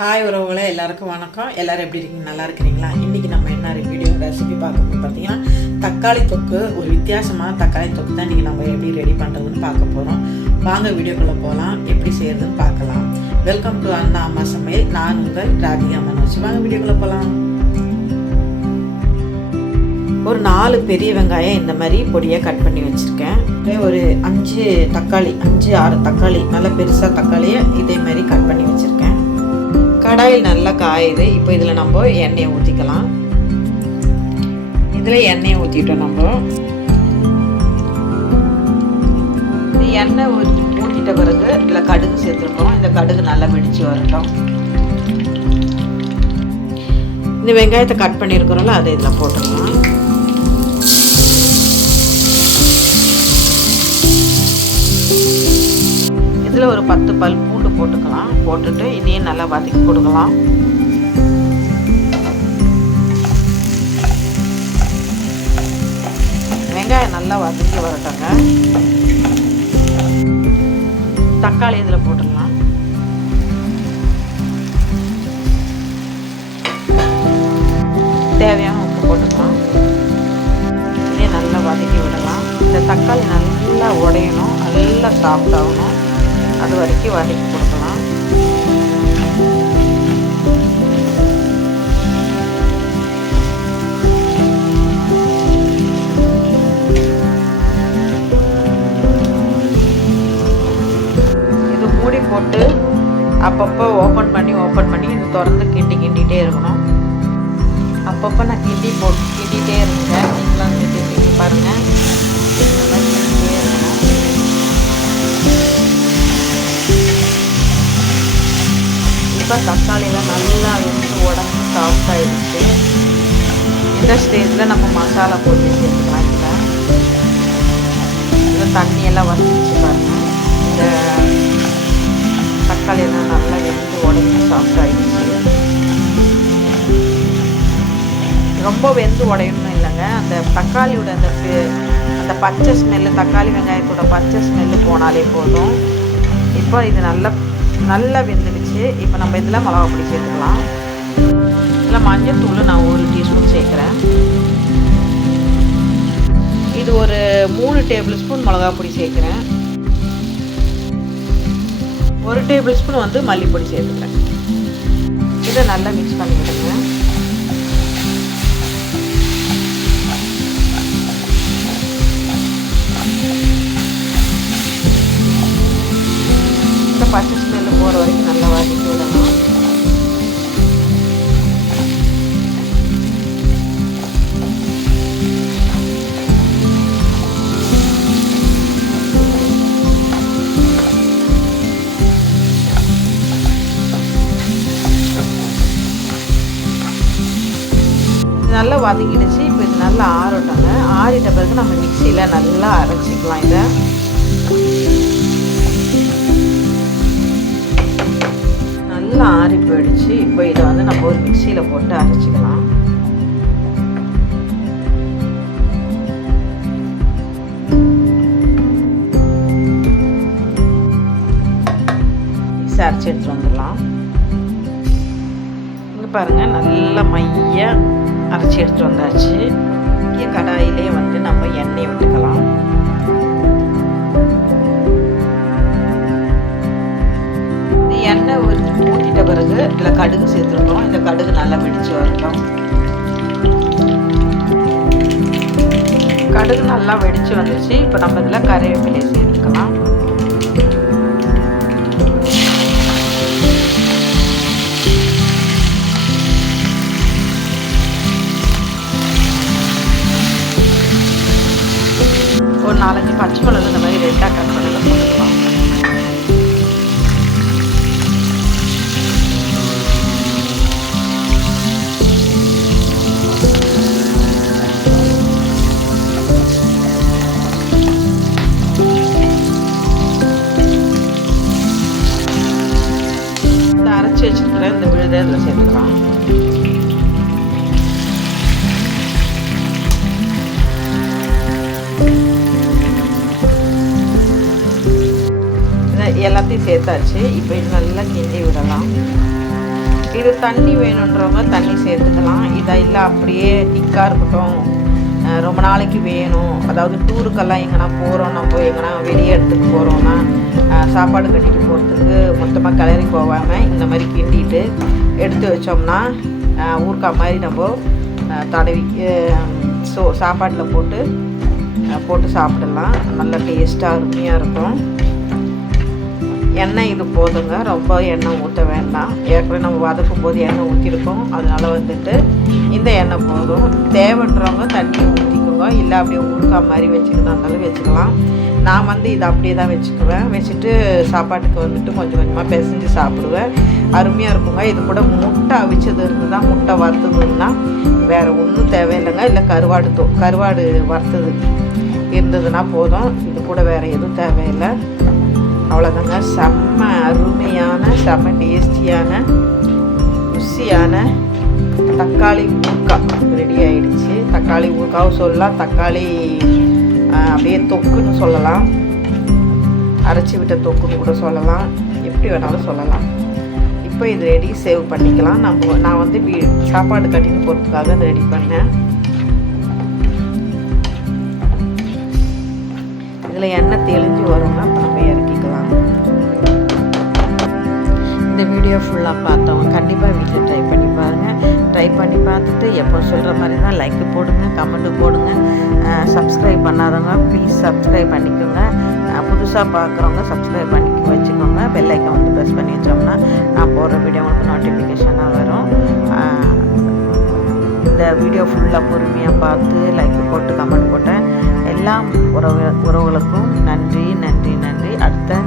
Hi உறவுகளை எல்லாருக்கும் வணக்கம். எல்லோரும் எப்படி இருக்கீங்க? நல்லா இருக்கிறீங்களா? இன்றைக்கி நம்ம என்ன வீடியோ ரெசிபி பார்க்கும்போது பார்த்தீங்கன்னா தக்காளி தொக்கு ஒரு வித்தியாசமான தக்காளி தொக்கு தான் இன்றைக்கி நம்ம எப்படி ரெடி பண்ணுறதுன்னு பார்க்க போகிறோம் வாங்க வீடியோக்குள்ளே போகலாம் எப்படி செய்யறதுன்னு பார்க்கலாம். வெல்கம் டு அண்ணா அம்மா சமையல். நான் உங்கள் ராதிகா மனோஜ். வாங்க வீடியோக்குள்ளே போகலாம் ஒரு நாலு பெரிய வெங்காயம் இந்த மாதிரி பொடியாக கட் பண்ணி வச்சுருக்கேன். ஒரு அஞ்சு தக்காளி அஞ்சு ஆறு தக்காளி நல்லா பெருசாக தக்காளியை இதே மாதிரி கட் பண்ணி வச்சுருக்கேன். கடாயில் நல்லா காயுது. இப்போ இதில் நம்ம எண்ணெயை ஊற்றிக்கலாம் இதில் எண்ணெயை ஊற்றிட்டோம் நம்ம. எண்ணெய் ஊற்றி ஊற்றிட்ட பிறகு இதில் கடுகு சேர்த்துருக்கோம். இந்த கடுகு நல்லா வெடிச்சு வரட்டும். இந்த வெங்காயத்தை கட் பண்ணியிருக்கிறோம்ல அதை இதில் போட்டுடலாம் இதில் ஒரு பத்து பல் பூண்டு போட்டுக்கலாம். போட்டுட்டு இதையும் நல்லா வதக்கி கொடுக்கலாம். வெங்காயம் நல்லா வதக்கி வரட்டங்க. தக்காளி இதில் போட்டுடலாம் தேவையான உப்பு போட்டுக்கலாம். இதையும் நல்லா வதக்கி விடலாம். இந்த தக்காளி நல்லா உடையணும் நல்லா சாஃப்ட் ஆகணும். அது வரைக்கும் வதக்கி கொடுக்கலாம். இது மூடி போட்டு அப்பப்போ ஓப்பன் பண்ணி ஓப்பன் பண்ணி இது திறந்து கிண்டி கிண்டிகிட்டே இருக்கணும். அப்பப்போ நான் கிண்டி போட்டு கிண்டிகிட்டே இருந்தேன் நீங்களும் கிண்டி கிண்டி பாருங்கள் இப்போ தக்காளியெல்லாம் நல்லா வந்து உடம்பு சாஃப்ட் ஆயிடுச்சு இந்த ஸ்டேஜில் நம்ம மசாலா போட்டு சேர்த்துக்கலாம் இதில். இதில் தண்ணியெல்லாம் வந்துச்சு பாருங்கள் இந்த தக்காளியெல்லாம் நல்லா வெந்து உடம்பு சாஃப்ட் ஆகிடுச்சு ரொம்ப வெந்து உடையணும் இல்லைங்க. அந்த தக்காளியோட அந்த அந்த பச்சை ஸ்மெல்லு தக்காளி வெங்காயத்தோட பச்சை ஸ்மெல்லு போனாலே போதும். இப்போ இது நல்லா நல்லா வெந்துடுச்சு இப்போ நம்ம இதில் மிளகா பொடி சேர்த்துக்கலாம். இதில் மஞ்சத்தூள் நான் ஒரு டீஸ்பூன் சேர்க்குறேன். இது ஒரு மூணு டேபிள் ஸ்பூன் மிளகா பொடி சேர்க்குறேன். ஒரு டேபிள் ஸ்பூன் வந்து மல்லிப்பொடி சேர்த்துக்கிறேன். இதை நல்லா மிக்ஸ் பண்ணி பச்சை ஸ்மெல்லு போகிற வரைக்கும் நல்லா வதக்கி விடணும். நல்லா வதக்கிடுச்சு இப்போ இது நல்லா ஆறட்டோங்க ஆறிட்ட பிறகு நம்ம மிக்சியில் நல்லா அரைச்சிக்கலாம் இதை. நல்லா ஆறி போயிடுச்சு. இப்போ இதை வந்து நம்ம ஒரு மிக்சியில் போட்டு அரைச்சிக்கலாம். அரைச்சி எடுத்துகிட்டு வந்துடலாம். இங்கே பாருங்கள் நல்லா மைய அரைச்சி எடுத்துட்டு வந்தாச்சு. இங்கே கடாயிலே வந்து நம்ம எண்ணெய் விட்டுக்கலாம். பிறகு இதில் கடுகு சேர்த்துருக்கோம். இந்த கடுகு நல்லா வெடிச்சு வரட்டும். கடுகு நல்லா வெடிச்சு வந்துச்சு இப்போ நம்ம இதில் கறிவேப்பிலை சேர்த்துக்கலாம். ஒரு நாலஞ்சு பச்சை மிளகு இந்த மாதிரி ரெண்டாக வச்சுருக்கிற இந்த விழுதை இதில் சேர்த்துக்கலாம் எல்லாத்தையும் சேர்த்தாச்சு இப்போ இது நல்லா கிண்டி விடலாம் இது தண்ணி வேணுன்றவங்க தண்ணி சேர்த்துக்கலாம் இதை இல்லை அப்படியே திக்காக இருக்கட்டும் ரொம்ப நாளைக்கு வேணும். அதாவது டூருக்கெல்லாம் எங்கன்னா போகிறோம் நம்ம எங்கன்னா வெளியே இடத்துக்கு போகிறோன்னா சாப்பாடு கட்டிட்டு போகிறதுக்கு மொத்தமாக கிளறி போகாமல் இந்த மாதிரி கிண்டிட்டு எடுத்து வச்சோம்னா ஊறுக்கா மாதிரி நம்ம தடவி சோ சாப்பாட்டில் போட்டு போட்டு சாப்பிடலாம். நல்ல டேஸ்ட்டாக அருமையாக இருக்கும். எண்ணெய் இது போதுங்க. ரொம்ப எண்ணெய் ஊற்ற வேண்டாம். ஏற்கனவே நம்ம வதக்கும் போது எண்ணெய் ஊற்றிருக்கோம் அதனால வந்துட்டு இந்த எண்ணெய் போதும். தேவைன்றவங்க தண்ணியை ஊற்றிக்கோங்க இல்லை அப்படியே ஊறுக்காய் மாதிரி வச்சுக்கிறதா வச்சுக்கலாம். நான் வந்து இதை அப்படியே தான் வச்சுக்குவேன். வச்சுட்டு சாப்பாட்டுக்கு வந்துட்டு கொஞ்சம் கொஞ்சமாக பிசைஞ்சு சாப்பிடுவேன். அருமையாக இருக்குங்க. இது கூட முட்டை அவிச்சது இருந்ததுன்னா முட்டை வறுத்ததுன்னா வேறு ஒன்றும் தேவையில்லைங்க. இல்லை கருவாடு தோ கருவாடு வறுத்தது இருந்ததுன்னா போதும். இது கூட வேறு எதுவும் தேவையில்லை. அவ்வளோதாங்க செம்ம அருமையான செம்ம டேஸ்டியான ருசியான தக்காளி ஊக்கா ரெடி ஆகிடுச்சு தக்காளி ஊக்காவும் சொல்லலாம். தக்காளி அப்படியே தொக்குன்னு சொல்லலாம். அரைச்சி விட்ட தொக்குன்னு கூட சொல்லலாம். எப்படி வேணாலும் சொல்லலாம். இப்போ இது ரெடி சேவ் பண்ணிக்கலாம். நம்ம நான் வந்து வீ சாப்பாடு கட்டின்னு போகிறதுக்காக ரெடி பண்ணேன். இதில் எண்ணெய் தெளிஞ்சு வரும்னா நம்ம இந்த வீடியோ ஃபுல்லாக பார்த்தவங்க கண்டிப்பாக வீட்டில் ட்ரை பண்ணி பாருங்கள் ட்ரை பண்ணி பார்த்துட்டு எப்போ சொல்கிற மாதிரி தான் லைக்கு போடுங்க கமெண்ட்டு போடுங்க. சப்ஸ்கிரைப் பண்ணாதவங்க ப்ளீஸ் சப்ஸ்கிரைப் பண்ணிக்கோங்க. புதுசாக பார்க்குறவங்க சப்ஸ்கிரைப் பண்ணி வச்சுக்கோங்க. பெல் வந்து ப்ரெஸ் பண்ணி வச்சோம்னா நான் போடுற வீடியோ உங்களுக்கு நோட்டிஃபிகேஷனாக வரும். இந்த வீடியோ ஃபுல்லாக பொறுமையாக பார்த்து லைக் போட்டு கமெண்ட் போட்டேன். எல்லா உறவு உறவுகளுக்கும் நன்றி நன்றி நன்றி. அடுத்த